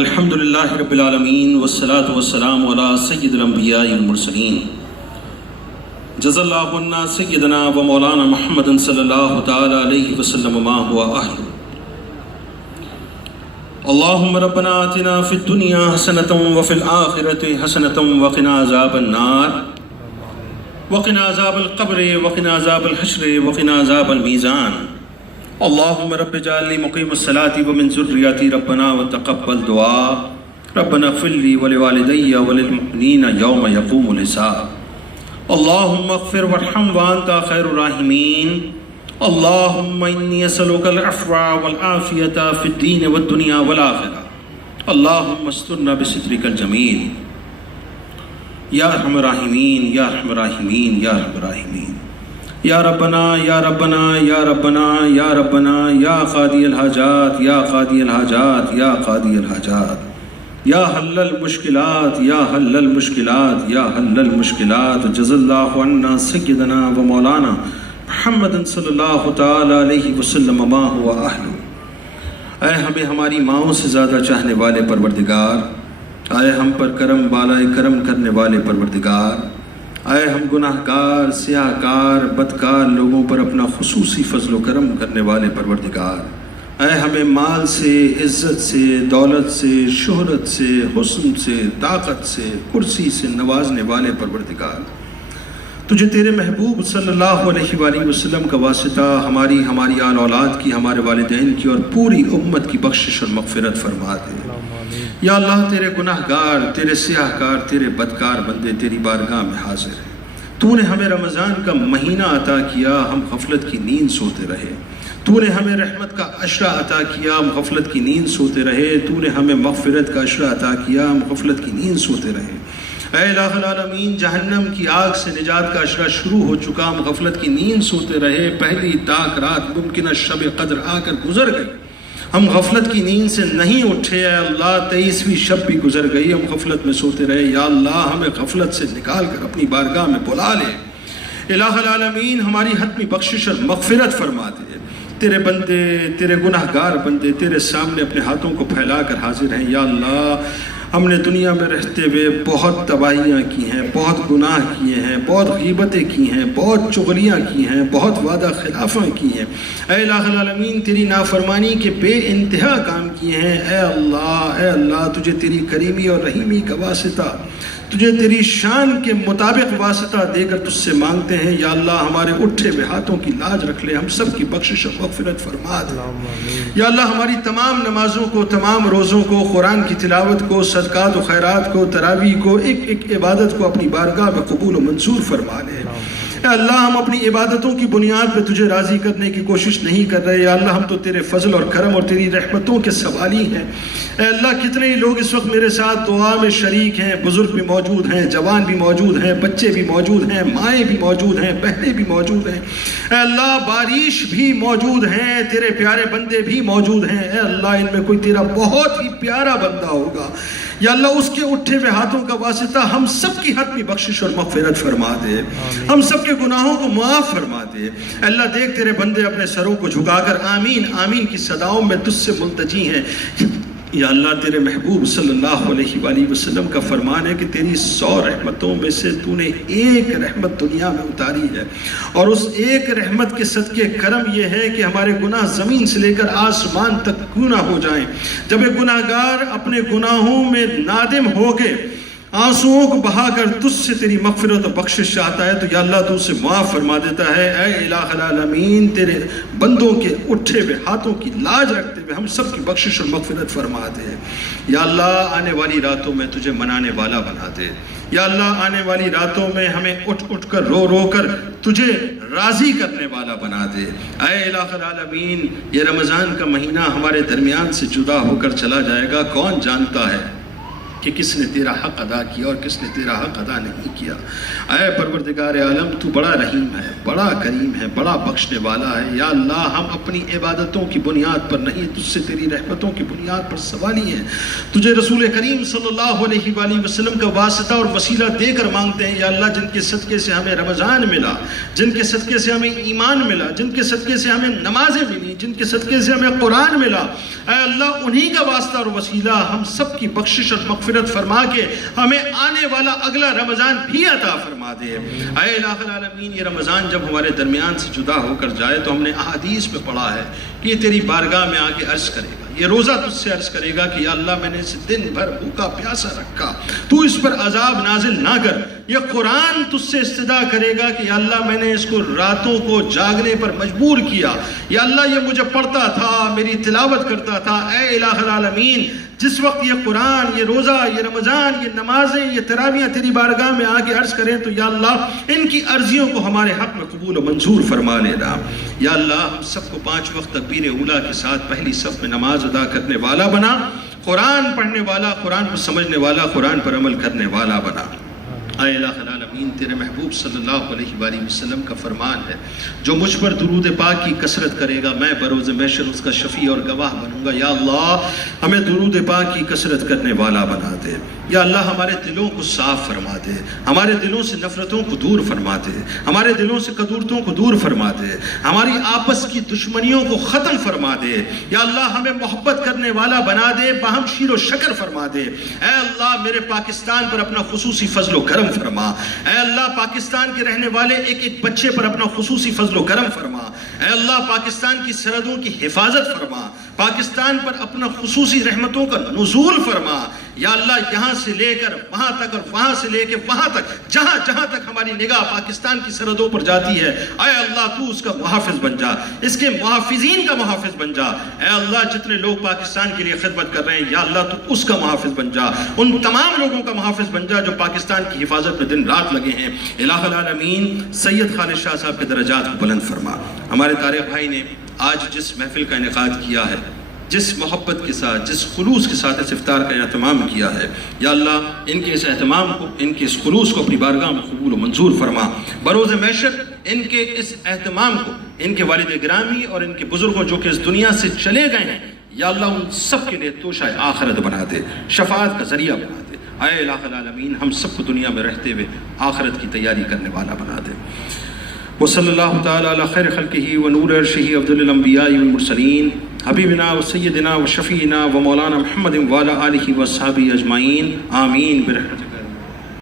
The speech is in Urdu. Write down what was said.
الحمد للہ رب العالمین والصلاة والسلام علی سید الانبیاء والمرسلین جزا اللہ عنا سیدنا و مولانا محمد صلی اللہ تعالی علیہ وسلم ما ہوا اہل. اللہم ربنا آتنا فی الدنیا حسنة وفی الآخرة حسنة وقنا عذاب النار وقنا عذاب القبر وقنا عذاب الحشر وقنا عذاب المیزان. اللہم رب اجعلنی مقیم الصلاة ومن ذریتی ربنا وتقبل دعا. ربنا اغفر لی ولوالدی وللمؤمنین یوم یقوم الحساب. اللہم اغفر وارحم وانت خیر الراحمین. اللہم انی اسألک العفو والعافیۃ فی الدین والدنیا والآخرہ. اللہم استرنا بسترک الجمیل. یا ارحم الراحمین یا ارحم الراحمین یا ارحم الراحمین. یا ربنا یا ربنا یا ربنا یا ربنا یا قاضی الحاجات یا قاضی الحاجات یا قاضی الحاجات یا حل المشکلات یا حل المشکلات یا حل المشکلات. جزا اللہ عنا سیدنا و مولانا محمد صلی اللہ تعالی علیہ وسلم ما ہوا اہل. اے ہمیں ہماری ماؤں سے زیادہ چاہنے والے پروردگار، اے ہم پر کرم بالائے کرم کرنے والے پروردگار، اے ہم گناہ گار سیاہ کار بدکار لوگوں پر اپنا خصوصی فضل و کرم کرنے والے پروردگار، اے ہمیں مال سے، عزت سے، دولت سے، شہرت سے، حسن سے، طاقت سے، کرسی سے نوازنے والے پروردگار. تجھے تیرے محبوب صلی اللہ علیہ وآلہ وسلم کا واسطہ ہماری آل اولاد کی، ہمارے والدین کی اور پوری امت کی بخشش اور مغفرت فرما دے. یا اللہ تیرے گناہ گار، تیرے سیاہ کار، تیرے بدکار بندے تیری بارگاہ میں حاضر ہیں. تو نے ہمیں رمضان کا مہینہ عطا کیا، ہم غفلت کی نیند سوتے رہے. تو نے ہمیں رحمت کا عشرہ عطا کیا، ہم غفلت کی نیند سوتے رہے. تو نے ہمیں مغفرت کا عشرہ عطا کیا، ہم غفلت کی نیند سوتے رہے. اے الہ العالمین، جہنم کی آگ سے نجات کا عشرہ شروع ہو چکا، ہم غفلت کی نیند سوتے رہے. پہلی تاک رات ممکنہ شب قدر آ کر گزر گئی، ہم غفلت کی نیند سے نہیں اٹھے. اے اللہ 23ویں شب بھی گزر گئی، ہم غفلت میں سوتے رہے. یا اللہ ہمیں غفلت سے نکال کر اپنی بارگاہ میں بلا لے. الہ العالمین ہماری حتمی بخشش اور مغفرت فرما دے. تیرے بندے، تیرے گناہ گار بندے تیرے سامنے اپنے ہاتھوں کو پھیلا کر حاضر ہیں. یا اللہ ہم نے دنیا میں رہتے ہوئے بہت تباہیاں کی ہیں، بہت گناہ کیے ہیں، بہت غیبتیں کی ہیں، بہت چغلیاں کی ہیں، بہت وعدہ خلافاں کی ہیں. اے الہ العالمین تیری نافرمانی کے بے انتہا کام کیے ہیں. اے اللہ تجھے تیری کریمی اور رحیمی کا واسطہ، تجھے تیری شان کے مطابق واسطہ دے کر تجھ سے مانگتے ہیں. یا اللہ ہمارے اٹھے ہوئے ہاتھوں کی لاج رکھ لے، ہم سب کی بخشش اور مغفرت فرما دے. یا اللہ ہماری تمام نمازوں کو، تمام روزوں کو، قرآن کی تلاوت کو، صدقات و خیرات کو، تراویح کو، ایک عبادت کو اپنی بارگاہ میں قبول و منظور فرما لے. اے اللہ ہم اپنی عبادتوں کی بنیاد پہ تجھے راضی کرنے کی کوشش نہیں کر رہے. یا اللہ ہم تو تیرے فضل اور کرم اور تیری رحمتوں کے سوالی ہیں. اے اللہ کتنے ہی لوگ اس وقت میرے ساتھ دعا میں شریک ہیں، بزرگ بھی موجود ہیں، جوان بھی موجود ہیں، بچے بھی موجود ہیں، مائیں بھی موجود ہیں، بہنیں بھی موجود ہیں. اے اللہ بارش بھی موجود ہیں، تیرے پیارے بندے بھی موجود ہیں. اے اللہ ان میں کوئی تیرا بہت ہی پیارا بندہ ہوگا. یا اللہ اس کے اٹھے ہوئے ہاتھوں کا واسطہ ہم سب کی حتمی بخشش اور مغفرت فرما دے، ہم سب کے گناہوں کو معاف فرما دے. اللہ دیکھ تیرے بندے اپنے سروں کو جھکا کر آمین آمین کی صداؤں میں تجھ سے ملتجی ہیں. یا اللہ تیرے محبوب صلی اللہ علیہ وآلہ وسلم کا فرمان ہے کہ تیری 100 رحمتوں میں سے تو نے ایک رحمت دنیا میں اتاری ہے، اور اس ایک رحمت کے صدقے کرم یہ ہے کہ ہمارے گناہ زمین سے لے کر آسمان تک کیوں نہ ہو جائیں. جب ایک گناہ گار اپنے گناہوں میں نادم ہو کے آنسوؤں کو بہا کر تجھ سے تیری مغفرت و بخشش چاہتا ہے تو یا اللہ تو اسے معاف فرما دیتا ہے. اے الہ العالمین تیرے بندوں کے اٹھے ہوئے ہاتھوں کی لاج رکھتے ہوئے ہم سب کی بخشش اور مغفرت فرما دے. یا اللہ آنے والی راتوں میں تجھے منانے والا بنا دے. یا اللہ آنے والی راتوں میں ہمیں اٹھ اٹھ کر رو رو کر تجھے راضی کرنے والا بنا دے. اے الہ العالمین یہ رمضان کا مہینہ ہمارے درمیان سے جدا ہو کر چلا جائے گا، کون جانتا ہے کہ کس نے تیرا حق ادا کیا اور کس نے تیرا حق ادا نہیں کیا. اے پروردگار عالم تو بڑا رحیم ہے، بڑا کریم ہے، بڑا بخشنے والا ہے. یا اللہ ہم اپنی عبادتوں کی بنیاد پر نہیں، تجھ سے تیری رحمتوں کی بنیاد پر سوالی ہیں. تجھے رسول کریم صلی اللہ علیہ وآلہ وسلم کا واسطہ اور وسیلہ دے کر مانگتے ہیں. یا اللہ جن کے صدقے سے ہمیں رمضان ملا، جن کے صدقے سے ہمیں ایمان ملا، جن کے صدقے سے ہمیں نمازیں ملی، دی، جن کے صدقے سے ہمیں قرآن ملا، اے اللہ انہی کا واسطہ اور وسیلہ ہم سب کی بخشش اور مغفرت فرما کے ہمیں آنے والا اگلا رمضان بھی عطا فرما دے۔ اے الہ العالمین، یہ رمضان جب ہمارے درمیان سے جدا ہو کر جائے تو ہم نے احادیث میں پڑھا ہے کہ یہ تیری بارگاہ میں آ کے عرض کرے گا، یہ روزہ تجھ سے عرض کرے گا کہ یا اللہ میں نے اسے دن بھر بھوکا پیاسا رکھا، تو اس پر عذاب نازل نہ کر۔ یہ قرآن تجھ سے استدعا کرے گا کہ یا اللہ میں نے اس کو راتوں کو جاگنے پر مجبور کیا، یا اللہ یہ مجھے پڑھتا تھا، میری تلاوت کرتا تھا۔ اے الہ العالمین، جس وقت یہ قرآن، یہ روزہ، یہ رمضان، یہ نمازیں، یہ تراویحیں تیری بارگاہ میں آ کے عرض کریں تو یا اللہ ان کی عرضیوں کو ہمارے حق میں قبول و منظور فرما لینا۔ یا اللہ ہم سب کو 5 وقت تکبیر اولیٰ کے ساتھ پہلی صف میں نماز ادا کرنے والا بنا، قرآن پڑھنے والا، قرآن کو سمجھنے والا، قرآن پر عمل کرنے والا بنا۔ اے الہ العالمین، تیرے محبوب صلی اللہ علیہ وآلہ وسلم کا فرمان ہے جو مجھ پر درود پاک کی کثرت کرے گا میں بروز محشر اس کا شفیع اور گواہ بنوں گا۔ یا اللہ ہمیں درود پاک کی کثرت کرنے والا بنا دے۔ یا اللہ ہمارے دلوں کو صاف فرما دے، ہمارے دلوں سے نفرتوں کو دور فرما دے، ہمارے دلوں سے قدورتوں کو دور فرما دے، ہماری آپس کی دشمنیوں کو ختم فرما دے۔ یا اللہ ہمیں محبت کرنے والا بنا دے، باہم شیر و شکر فرما دے۔ اے اللہ میرے پاکستان پر اپنا خصوصی فضل و کرم فرما۔ اے اللہ پاکستان کے رہنے والے ایک ایک بچے پر اپنا خصوصی فضل و کرم فرما۔ اے اللہ پاکستان کی سرحدوں کی حفاظت فرما، پاکستان پر اپنا خصوصی رحمتوں کا نزول فرما۔ یا اللہ یہاں سے لے کر وہاں تک اور وہاں سے لے کے وہاں تک، جہاں جہاں تک ہماری نگاہ پاکستان کی سرحدوں پر جاتی ہے، اے اللہ تو اس کا محافظ بن جا، اس کے محافظین کا محافظ بن جا۔ اے اللہ جتنے لوگ پاکستان کے لیے خدمت کر رہے ہیں، یا اللہ تو اس کا محافظ بن جا، ان تمام لوگوں کا محافظ بن جا جو پاکستان کی حفاظت میں دن رات لگے ہیں۔ الہ العالمین سید خالد شاہ صاحب کے درجات کو بلند فرما۔ ہمارے طارق بھائی نے آج جس محفل کا انعقاد کیا ہے، جس محبت کے ساتھ، جس خلوص کے ساتھ اس افطار کا اہتمام کیا ہے، یا اللہ ان کے اس اہتمام کو، ان کے اس خلوص کو اپنی بارگاہ میں قبول و منظور فرما۔ بروز محشر ان کے اس اہتمام کو ان کے والد گرامی اور ان کے بزرگوں جو کہ اس دنیا سے چلے گئے ہیں، یا اللہ ان سب کے لیے توشہ آخرت بنا دے، شفاعت کا ذریعہ بنا دے۔ اے الہ العالمین ہم سب کو دنیا میں رہتے ہوئے آخرت کی تیاری کرنے والا بنا دے۔ وصلی اللہ تعالی علی خیر خلقہ ونور عرشہ افضل الانبیاء والمرسلین حبیبنا و سیدنا و شفیعنا و مولانا محمد وعلی آلہ و صحابہ اجمعین، آمین برحمتہ۔